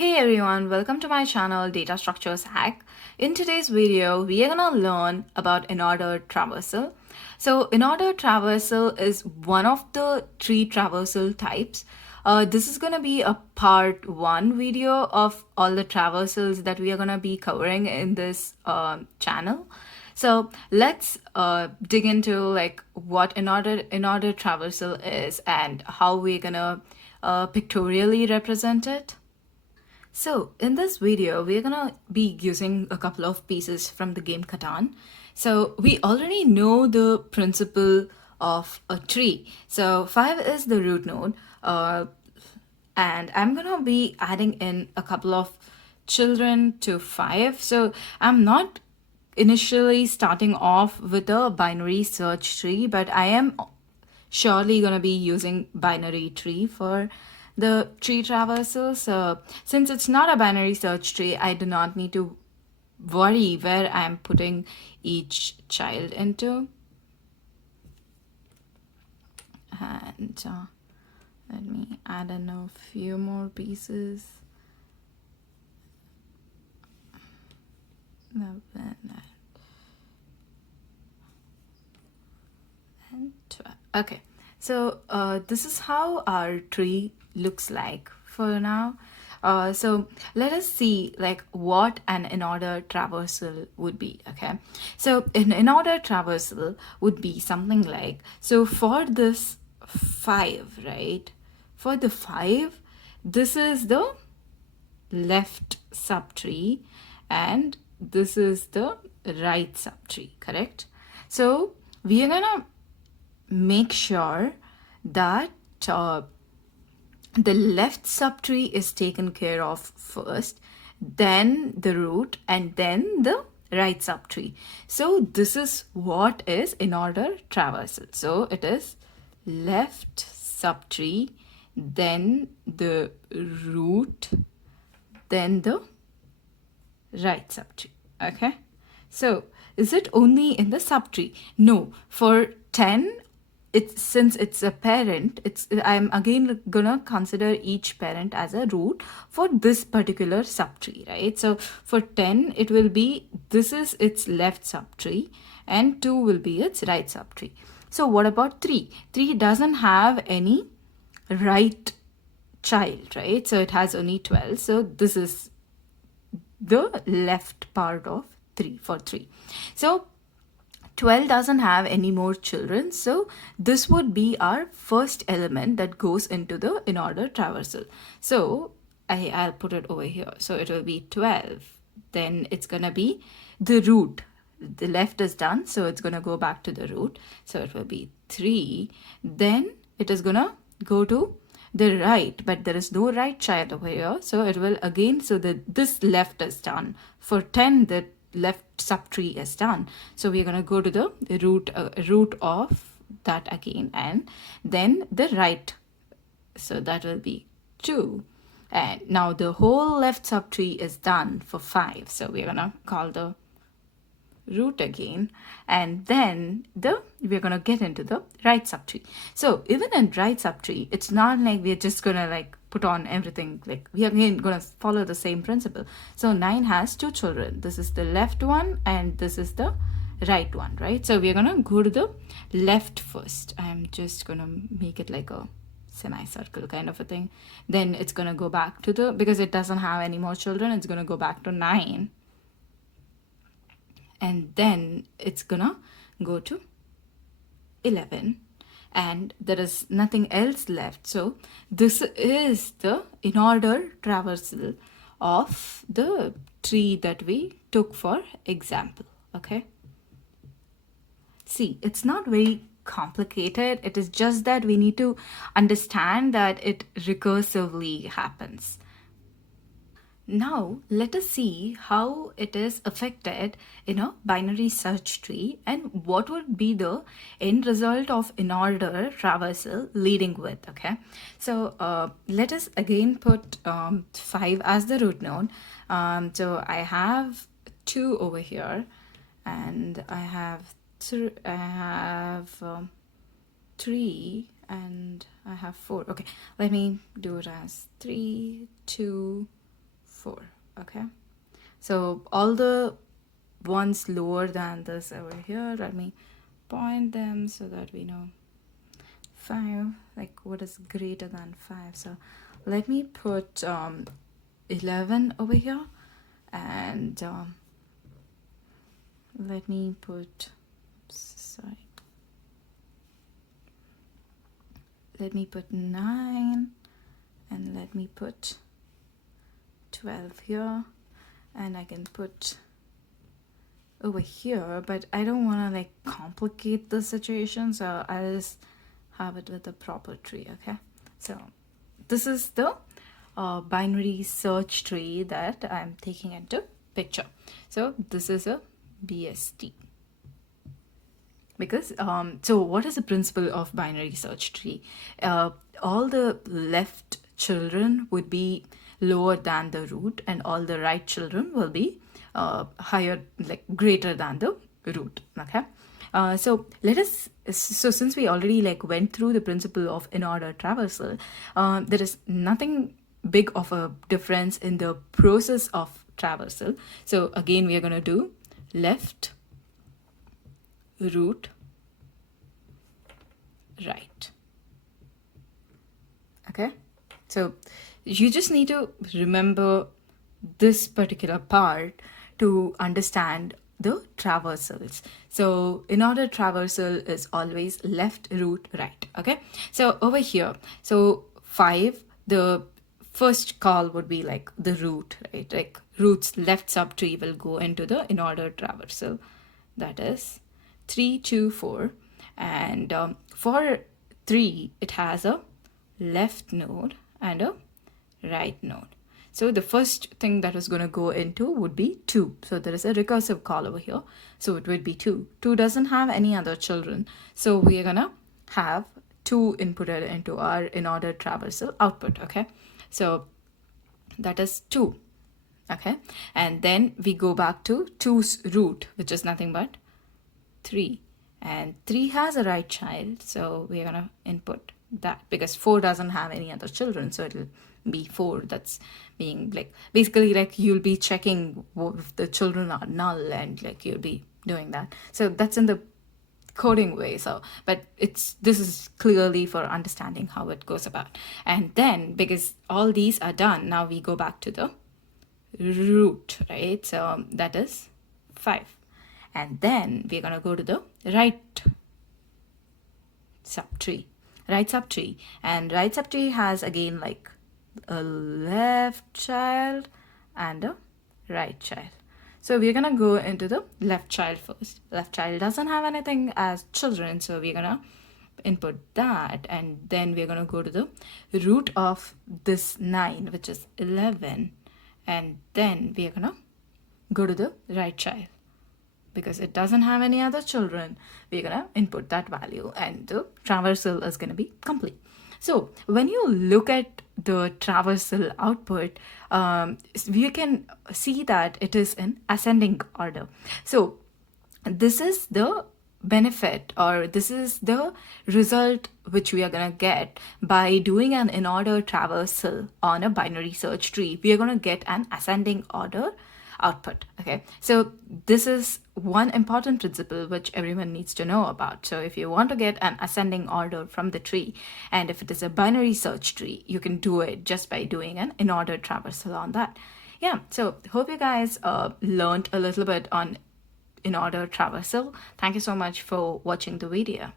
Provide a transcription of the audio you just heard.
Hey everyone, welcome to my channel Data Structures Hack. In today's video, we are gonna learn about Inorder Traversal. So Inorder Traversal is one of the three traversal types. This is gonna be a part one video of all the traversals that we are gonna be covering in this channel. So let's dig into like what Inorder Traversal is and how we're gonna pictorially represent it. So in this video, we're gonna be using a couple of pieces from the game Catan. So we already know the principle of a tree. So 5 is the root node, and I'm gonna be adding in a couple of children to 5. So I'm not initially starting off with a binary search tree, but I am surely going to be using binary tree for the tree traversal. So since it's not a binary search tree, I do not need to worry where I'm putting each child into. And let me add in a few more pieces. 11 and 12. Okay, so this is how our tree looks like for now. So let us see like what an Inorder traversal would be. Okay, so an Inorder traversal would be something like, so for this 5, right, for the 5, this is the left subtree and this is the right subtree, correct? So we are gonna make sure that the left subtree is taken care of first, then the root, and then the right subtree. So this is what is Inorder traversal. So it is left subtree, then the root, then the right subtree. Okay, so is it only in the subtree? No, for 10, it's since it's a parent, I'm again gonna consider each parent as a root for this particular subtree, right? So for 10 it will be, this is its left subtree and 2 will be its right subtree. So what about 3? 3 doesn't have any right child, right? So it has only 12. So this is the left part of 3 for 3. So 12 doesn't have any more children, so this would be our first element that goes into the Inorder traversal. So I'll put it over here. So it will be 12. Then it's gonna be the root. The left is done, so it's gonna go back to the root. So it will be 3. Then it is gonna go to the right, but there is no right child over here, so it will again, so that this left is done. For 10, the left subtree is done, so we're going to go to the root of that again, and then the right, so that will be 2. And now the whole left subtree is done for 5, so we're going to call the root again, and then we're gonna get into the right subtree. So even in right subtree, it's not like we're just gonna like put on everything, like we are again gonna follow the same principle. So 9 has 2 children. This is the left one and this is the right one, right? So we're gonna go to the left first. I'm just gonna make it like a semicircle kind of a thing. Then it's gonna go back to the, because it doesn't have any more children, it's gonna go back to 9, and then it's gonna go to 11, and there is nothing else left. So this is the Inorder traversal of the tree that we took for example. Okay, see, it's not very complicated. It is just that we need to understand that it recursively happens. Now let us see how it is affected in a binary search tree and what would be the end result of Inorder traversal leading with. Okay, so let us again put 5 as the root node. So I have 2 over here, and I have 3, and I have 4. Okay, let me do it as 3, 2, 4. Okay, so all the ones lower than this over here, let me point them so that we know 5, like what is greater than 5. So let me put 11 over here, and let me put, sorry, let me put 9, and let me put 12 here, and I can put over here, but I don't want to like complicate the situation, so I'll just have it with a proper tree. Okay, so this is the binary search tree that I'm taking into picture. So this is a BST, because so what is the principle of binary search tree? All the left children would be lower than the root, and all the right children will be higher, like greater than the root. Okay, so let us, so since we already like went through the principle of in-order traversal, there is nothing big of a difference in the process of traversal. So again, we are going to do left, root, right. Okay, so you just need to remember this particular part to understand the traversals. So in-order traversal is always left, root, right. Okay, so over here, so 5, the first call would be like the root, right? Like root's left subtree will go into the in-order traversal. That is 3, 2, 4. And for 3, it has a left node and a right node. So the first thing that is going to go into would be 2. So there is a recursive call over here. So it would be 2. 2 doesn't have any other children. So we are going to have 2 inputted into our in-order traversal output. Okay, so that is 2. Okay, and then we go back to 2's root, which is nothing but 3. And 3 has a right child, so we're going to input that, because 4 doesn't have any other children, so it'll be 4. That's being like, basically like you'll be checking if the children are null, and like you'll be doing that. So that's in the coding way. So but this is clearly for understanding how it goes about. And then because all these are done, now we go back to the root, right? So that is 5. And then we're going to go to the right subtree. And right subtree has again like a left child and a right child. So we're going to go into the left child first. Left child doesn't have anything as children, so we're going to input that, and then we're going to go to the root of this 9, which is 11, and then we're going to go to the right child. Because it doesn't have any other children, we're going to input that value, and the traversal is going to be complete. So when you look at the traversal output, we can see that it is in ascending order. So this is the benefit, or this is the result which we are going to get by doing an in-order traversal on a binary search tree. We are going to get an ascending order output. Okay, so this is one important principle which everyone needs to know about. So if you want to get an ascending order from the tree, and if it is a binary search tree, you can do it just by doing an in-order traversal on that. Yeah, so hope you guys learned a little bit on in-order traversal. Thank you so much for watching the video.